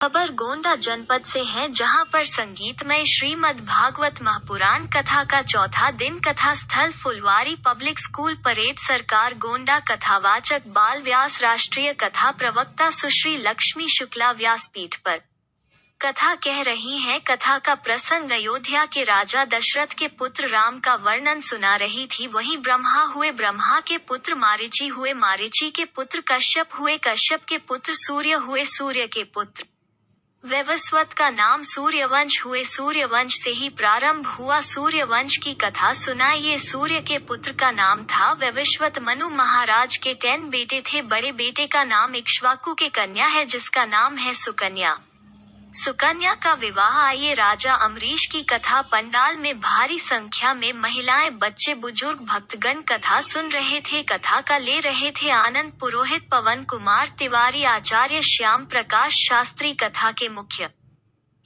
खबर गोंडा जनपद से है, जहां पर संगीतमय श्रीमद् भागवत महापुराण कथा का चौथा दिन कथा स्थल फुलवारी पब्लिक स्कूल परेड सरकार गोंडा। कथावाचक बाल व्यास, राष्ट्रीय कथा प्रवक्ता सुश्री लक्ष्मी शुक्ला व्यासपीठ पर कथा कह रही हैं। कथा का प्रसंग अयोध्या के राजा दशरथ के पुत्र राम का वर्णन सुना रही थी। वहीं ब्रह्मा हुए, ब्रह्मा के पुत्र मारीची हुए, मारीची के पुत्र कश्यप हुए, कश्यप के पुत्र सूर्य हुए, सूर्य के पुत्र वैवस्वत का नाम सूर्यवंश हुए, सूर्यवंश से ही प्रारंभ हुआ सूर्यवंश की कथा सुनाई। ये सूर्य के पुत्र का नाम था वैवस्वत। मनु महाराज के 10 बेटे थे। बड़े बेटे का नाम इक्ष्वाकु के कन्या है, जिसका नाम है सुकन्या। सुकन्या का विवाह। आइए राजा अम्बरीश की कथा। पंडाल में भारी संख्या में महिलाएं, बच्चे, बुजुर्ग, भक्तगण कथा सुन रहे थे। कथा का ले रहे थे आनंद। पुरोहित पवन कुमार तिवारी, आचार्य श्याम प्रकाश शास्त्री, कथा के मुख्य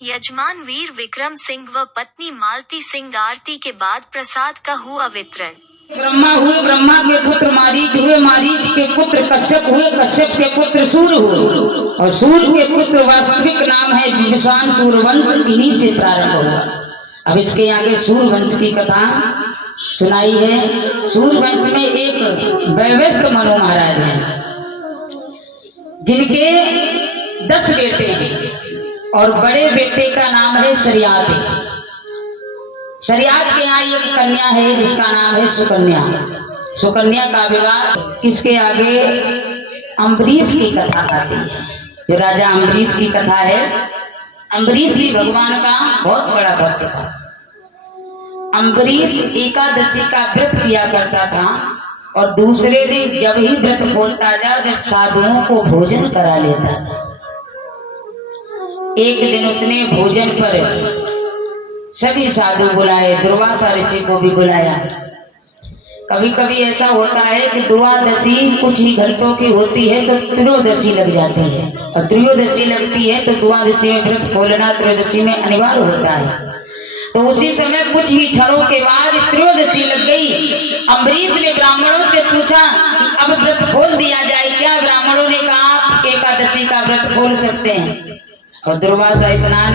यजमान वीर विक्रम सिंह व पत्नी मालती सिंह। आरती के बाद प्रसाद का हुआ वितरण। ब्रह्मा हुए, ब्रह्मा के पुत्र मारीच हुए, मारीच के पुत्र कश्यप हुए, कश्यप के पुत्र सूर्य हुए, और सूर्य के पुत्र वास्तविक नाम है विशान। सूर्यवंश इन्हीं से प्रारंभ हुआ। अब इसके आगे सूर्यवंश की कथा सुनाई है। सूर्यवंश में एक वैवस्वत मनु महाराज हैं, जिनके 10 बेटे हैं और बड़े बेटे का नाम है शरियात। शरियात के यहाँ एक कन्या है जिसका नाम है सुकन्या। सुकन्या का विवाह। इसके आगे अम्बरीश की कथा आती है, जो राजा अम्बरीश की कथा है। अम्बरीश ही भगवान का बहुत बड़ा भक्त था। अम्बरीश एकादशी का व्रत किया करता था, और दूसरे दिन जब ही व्रत खोलता था, जब साधुओं को भोजन करा लेता था। एक दिन उसने भोजन पर सभी साधु बुलाए, दुर्वासा ऋषि को भी बुलाया। कभी कभी ऐसा होता है कि द्वादशी कुछ ही घंटों की होती है तो त्रयोदशी लग जाती है, और त्रयोदशी लगती है तो द्वादशी में व्रत खोलना त्रयोदशी में अनिवार्य होता है। तो उसी समय कुछ ही क्षणों के बाद त्रयोदशी लग गई। अम्बरीश ने ब्राह्मणों से पूछा कि अब व्रत खोल दिया जाए क्या? ब्राह्मणों ने कहा आप एकादशी का व्रत खोल सकते हैं। और दुर्वासा स्नान